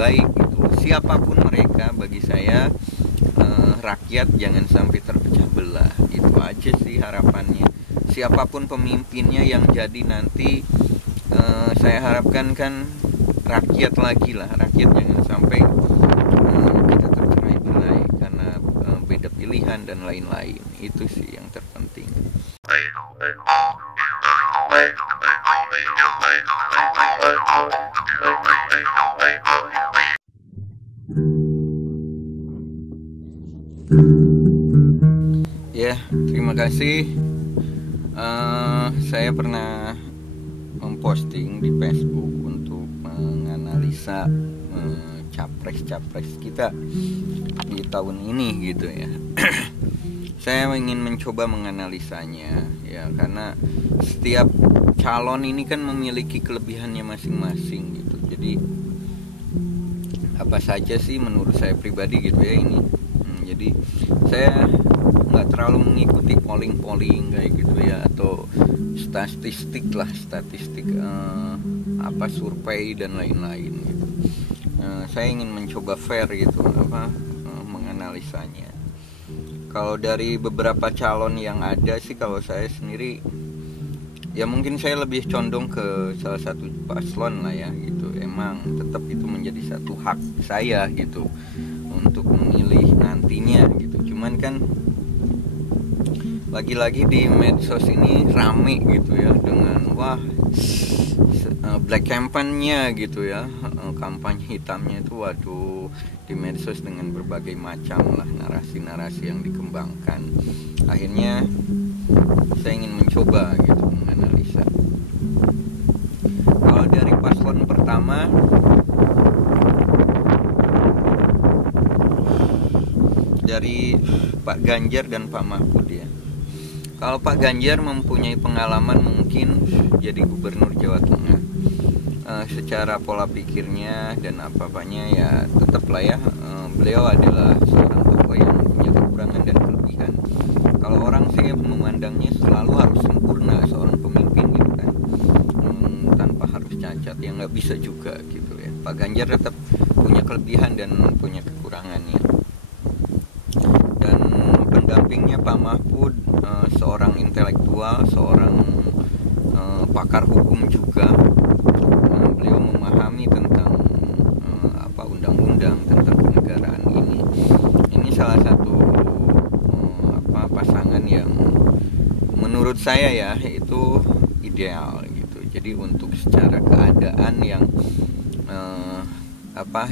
baik gitu. Siapapun mereka, bagi saya rakyat jangan sampai terpecah belah. Itu aja sih harapannya. Siapapun pemimpinnya yang jadi nanti, saya harapkan kan rakyat lagi lah. Rakyat jangan sampai kita tercerai-berai karena beda pilihan dan lain-lain. Itu sih yang terpenting. Ya, terima kasih. Saya pernah memposting di Facebook untuk menganalisa capres-capres kita di tahun ini gitu ya. Saya ingin mencoba menganalisanya ya, karena setiap calon ini kan memiliki kelebihannya masing-masing gitu. Jadi apa saja sih menurut saya pribadi gitu ya ini. Jadi saya nggak terlalu mengikuti polling kayak gitu ya, atau statistik survei dan lain-lain gitu. Saya ingin mencoba fair gitu menganalisanya. Kalau dari beberapa calon yang ada sih, kalau saya sendiri ya mungkin saya lebih condong ke salah satu paslon lah ya gitu. Emang tetap itu menjadi satu hak saya gitu untuk memilih nantinya gitu. Cuman kan lagi-lagi di medsos ini rame gitu ya dengan black campaign-nya gitu ya, kampanye hitamnya itu waduh di medsos dengan berbagai macam lah narasi-narasi yang dikembangkan. Akhirnya saya ingin mencoba gitu menganalisa. Kalau dari paslon pertama, dari Pak Ganjar dan Pak Mahfud ya. Kalau Pak Ganjar mempunyai pengalaman mungkin jadi gubernur Jawa Tengah, secara pola pikirnya dan apa-apanya ya tetaplah ya, beliau adalah seorang tokoh yang punya kekurangan dan kelebihan. Kalau orang sih memandangnya selalu harus sempurna seorang pemimpin gitu kan, tanpa harus cacat, ya nggak bisa juga gitu ya. Pak Ganjar tetap punya kelebihan dan punya kekurangannya. Dan pendampingnya Pak Mahfud, seorang intelektual, seorang pakar hukum juga. Beliau memahami tentang undang-undang tentang kenegaraan ini. Ini salah satu pasangan yang menurut saya ya itu ideal gitu. Jadi untuk secara keadaan yang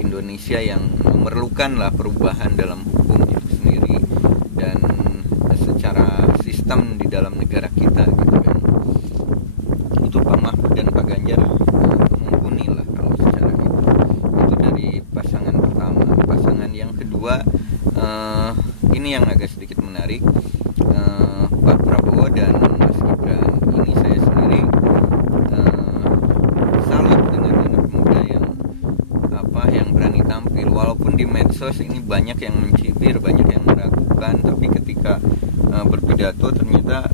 Indonesia yang memerlukan lah perubahan dalam hukum itu sendiri dan secara sistem di dalam negara kita gitu kan. Itu Pak Mahfud dan Pak Ganjar mumpuni lah kalau secara itu. Itu dari pasangan pertama. Pasangan yang kedua, ini yang agak sedikit menarik, Pak Prabowo dan Mas Gibran. Ini saya sendiri salut dengan anak muda yang berani tampil. Walaupun di medsos ini banyak yang mencibir, banyak yang meragukan, tapi ketika berpidato ternyata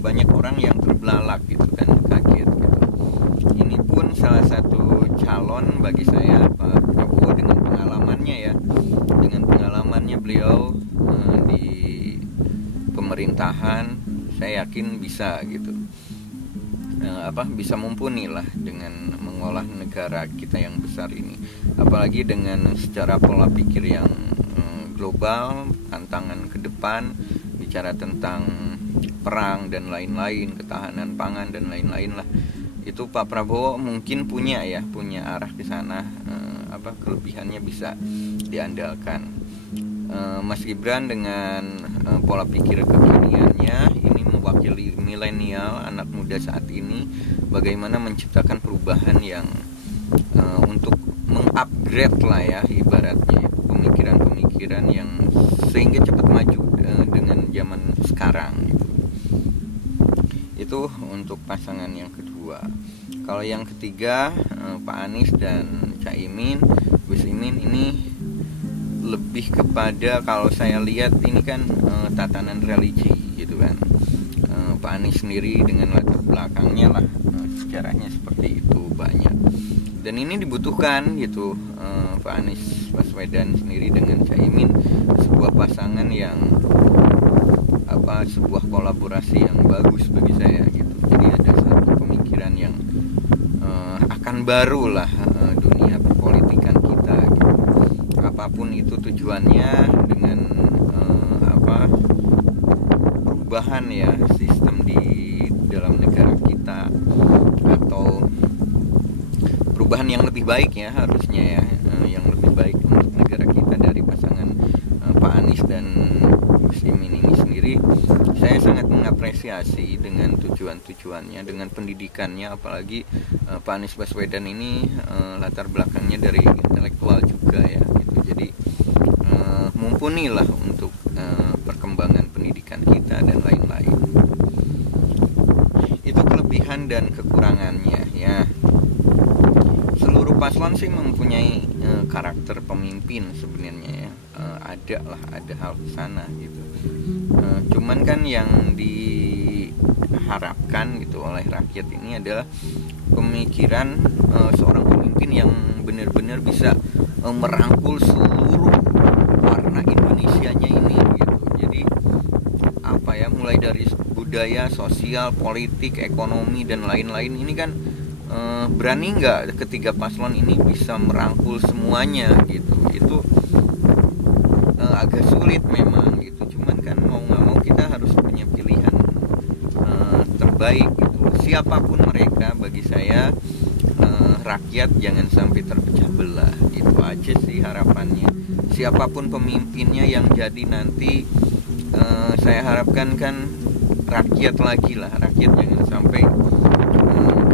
banyak orang yang terbelalak gitu kan, kaget gitu. Ini pun salah satu calon bagi saya, Pak Prabowo, dengan pengalamannya ya, dengan pengalamannya beliau di pemerintahan, saya yakin bisa gitu, bisa mumpuni lah dengan mengolah negara kita yang besar ini. Apalagi dengan secara pola pikir yang global, tantangan ke depan, bicara tentang perang dan lain-lain, ketahanan pangan dan lain-lain lah. Itu Pak Prabowo mungkin punya arah ke sana, kelebihannya bisa diandalkan. Mas Gibran dengan pola pikir kekiniannya ini mewakili milenial, anak muda saat ini, bagaimana menciptakan perubahan yang untuk mengupgrade lah ya ibaratnya, pemikiran-pemikiran yang sehingga cepat maju dengan zaman sekarang gitu. Itu untuk pasangan yang kedua. Kalau yang ketiga, Pak Anies dan Caimin, Gus Imin, ini lebih kepada, kalau saya lihat ini kan tatanan religi gitu kan. Pak Anies sendiri dengan latar belakangnya lah, sejarahnya seperti itu banyak. Dan ini dibutuhkan gitu, Pak Anies Baswedan sendiri dengan Caimin, sebuah pasangan yang sebuah kolaborasi yang bagus bagi saya gitu. Jadi ada satu pemikiran yang akan baru lah dunia perpolitikan kita gitu. Apapun itu tujuannya, dengan perubahan ya sistem di dalam negara kita, atau perubahan yang lebih baik ya harusnya ya, yang lebih baik untuk negara kita dari pasangan Pak Anies dan Gus Imin ini sendiri. Saya sangat mengapresiasi dengan tujuan-tujuannya, dengan pendidikannya, apalagi Pak Anies Baswedan ini latar belakangnya dari intelektual juga ya gitu. Jadi mumpuni lah untuk perkembangan pendidikan kita dan lain-lain. Itu kelebihan dan kekurangannya ya. Seluruh paslon sih mempunyai karakter pemimpin sebenarnya ya. Ada hal ke sana gitu. Cuman kan yang diharapkan gitu oleh rakyat ini adalah pemikiran seorang pemimpin yang benar-benar bisa merangkul seluruh warna Indonesianya ini gitu. Jadi mulai dari budaya, sosial, politik, ekonomi dan lain-lain ini kan berani nggak ketiga paslon ini bisa merangkul semuanya gitu. Itu agak sulit memang gitu. Cuman kan mau nggak mau kita harus punya pilihan terbaik gitu. Siapapun mereka, bagi saya rakyat jangan sampai terpecah belah, gitu aja sih harapannya. Siapapun pemimpinnya yang jadi nanti, saya harapkan kan rakyat lagi lah, rakyat jangan sampai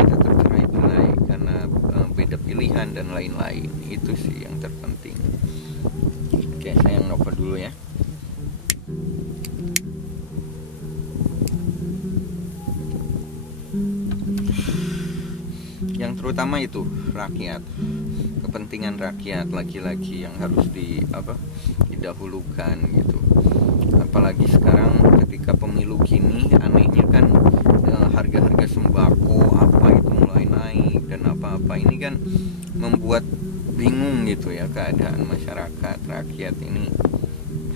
kita tercerai-berai karena beda pilihan dan lain-lain. Itu sih yang terpenting. Oke, saya ngerokok dulu ya. Yang terutama itu rakyat, kepentingan rakyat lagi-lagi yang harus didahulukan gitu. Apalagi sekarang ketika pemilu gini, anehnya kan harga-harga sembako itu mulai naik, dan apa-apa ini kan membuat bingung gitu ya keadaan masyarakat, rakyat ini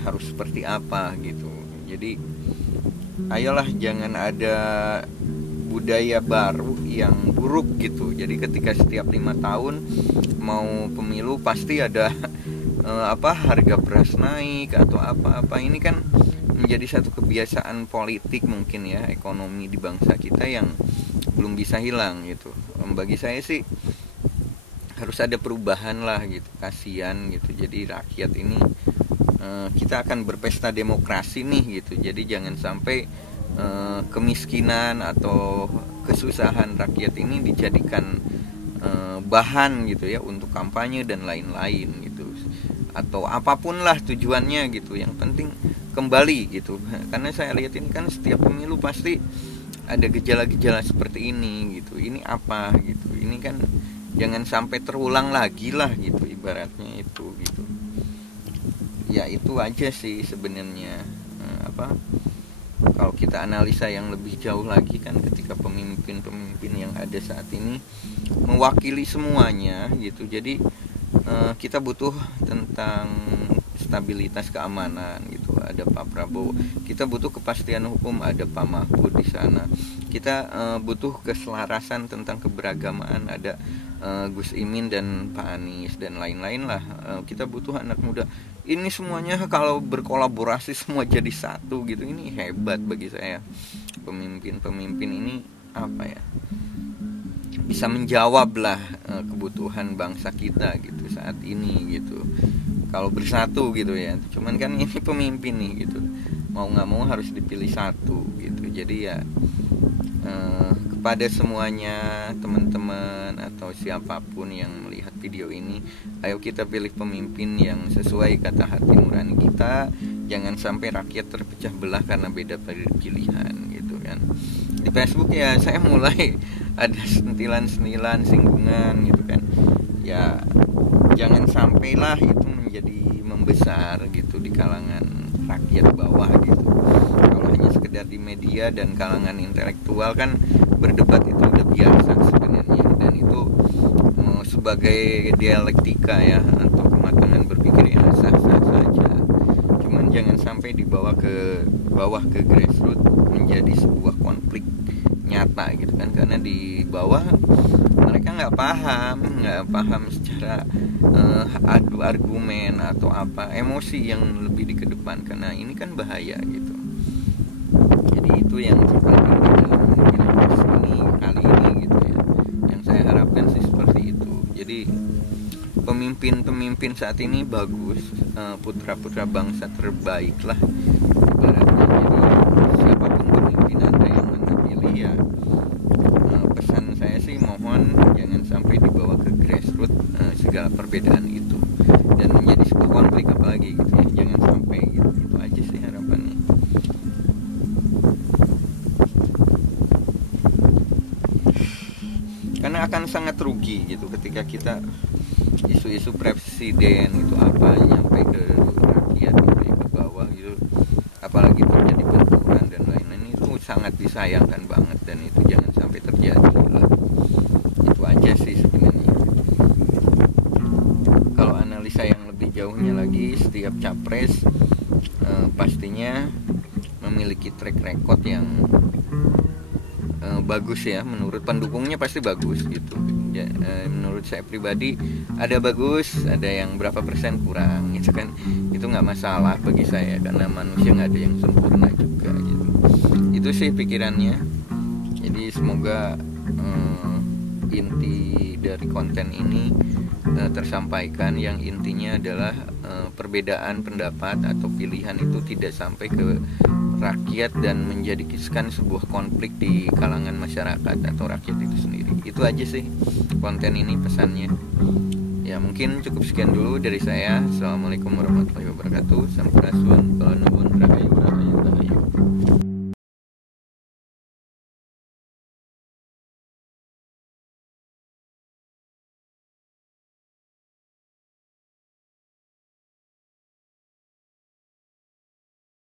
harus seperti apa gitu. Jadi ayolah jangan ada budaya baru yang buruk gitu. Jadi ketika setiap 5 tahun mau pemilu pasti ada harga beras naik atau apa-apa. Ini kan menjadi satu kebiasaan politik mungkin ya, ekonomi di bangsa kita yang belum bisa hilang gitu. Bagi saya sih harus ada perubahan lah gitu, kasihan gitu. Jadi rakyat ini kita akan berpesta demokrasi nih gitu. Jadi jangan sampai kemiskinan atau kesusahan rakyat ini dijadikan bahan gitu ya untuk kampanye dan lain-lain gitu, atau apapun lah tujuannya gitu. Yang penting kembali gitu, karena saya lihat ini kan setiap pemilu pasti ada gejala-gejala seperti ini gitu. Ini apa gitu, ini kan jangan sampai terulang lagi lah gitu, ibaratnya itu gitu ya. Itu aja sih sebenarnya. Kalau kita analisa yang lebih jauh lagi kan, ketika pemimpin-pemimpin yang ada saat ini mewakili semuanya gitu. Jadi kita butuh tentang stabilitas keamanan gitu, ada Pak Prabowo. Kita butuh kepastian hukum, ada Pak Mahfud di sana. Kita butuh keselarasan tentang keberagamaan, ada Gus Imin dan Pak Anies dan lain-lain lah. Kita butuh anak muda. Ini semuanya kalau berkolaborasi semua jadi satu gitu, ini hebat bagi saya. Pemimpin-pemimpin ini bisa menjawab lah kebutuhan bangsa kita gitu saat ini gitu, kalau bersatu gitu ya. Cuman kan ini pemimpin nih gitu, mau nggak mau harus dipilih satu gitu. Jadi ya kepada semuanya, teman-teman atau siapapun yang melihat video ini, ayo kita pilih pemimpin yang sesuai kata hati nurani kita. Jangan sampai rakyat terpecah belah karena beda pilihan gitu kan. Di Facebook ya saya mulai ada sentilan-sentilan, singgungan gitu kan ya. Jangan sampailah itu menjadi membesar gitu di kalangan rakyat bawah gitu. Kalau hanya sekedar di media dan kalangan intelektual kan berdebat itu udah biasa sebenarnya, dan itu sebagai dialektika ya, atau kematangan berpikir yang sah-sah saja. Cuman jangan sampai dibawa ke bawah, ke grassroots, menjadi sebuah konflik nyata gitu kan. Karena di bawah mereka nggak paham secara adu argumen atau apa, emosi yang lebih dikedepankan. Nah ini kan bahaya gitu. Jadi itu yang terpenting di dalam Pilpres ini kali ini gitu ya, yang saya harapkan sih seperti itu. Jadi pemimpin saat ini bagus, putra-putra bangsa terbaik lah ibaratnya. Jadi siapapun pemimpin Anda yang Anda pilih ya, pesan saya sih mohon jangan sampai dibawa ke grassroots segala perbedaan itu dan menjadi sebuah konflik apalagi gitu ya. Jangan sampai gitu. Itu aja sih harapannya. Karena akan sangat rugi gitu ketika kita isu-isu presiden itu apa nyampe ke rakyat gitu ya, ke bawah gitu, apalagi terjadi benturan dan lain-lain. Itu sangat disayangkan banget dan itu jangan sampai terjadi lah. Itu aja sih sebenarnya. Kalau analisa yang lebih jauhnya lagi, setiap capres pastinya memiliki track record yang bagus ya, menurut pendukungnya pasti bagus gitu ya. Menurut saya pribadi ada bagus, ada yang berapa persen kurang gitu kan. Itu nggak masalah bagi saya karena manusia nggak ada yang sempurna juga gitu. Itu sih pikirannya. Jadi semoga inti dari konten ini tersampaikan. Yang intinya adalah perbedaan pendapat atau pilihan itu tidak sampai ke rakyat dan menjadikan sebuah konflik di kalangan masyarakat atau rakyat itu sendiri. Itu aja sih konten ini pesannya. Ya mungkin cukup sekian dulu dari saya. Assalamualaikum warahmatullahi wabarakatuh. Sampurasun.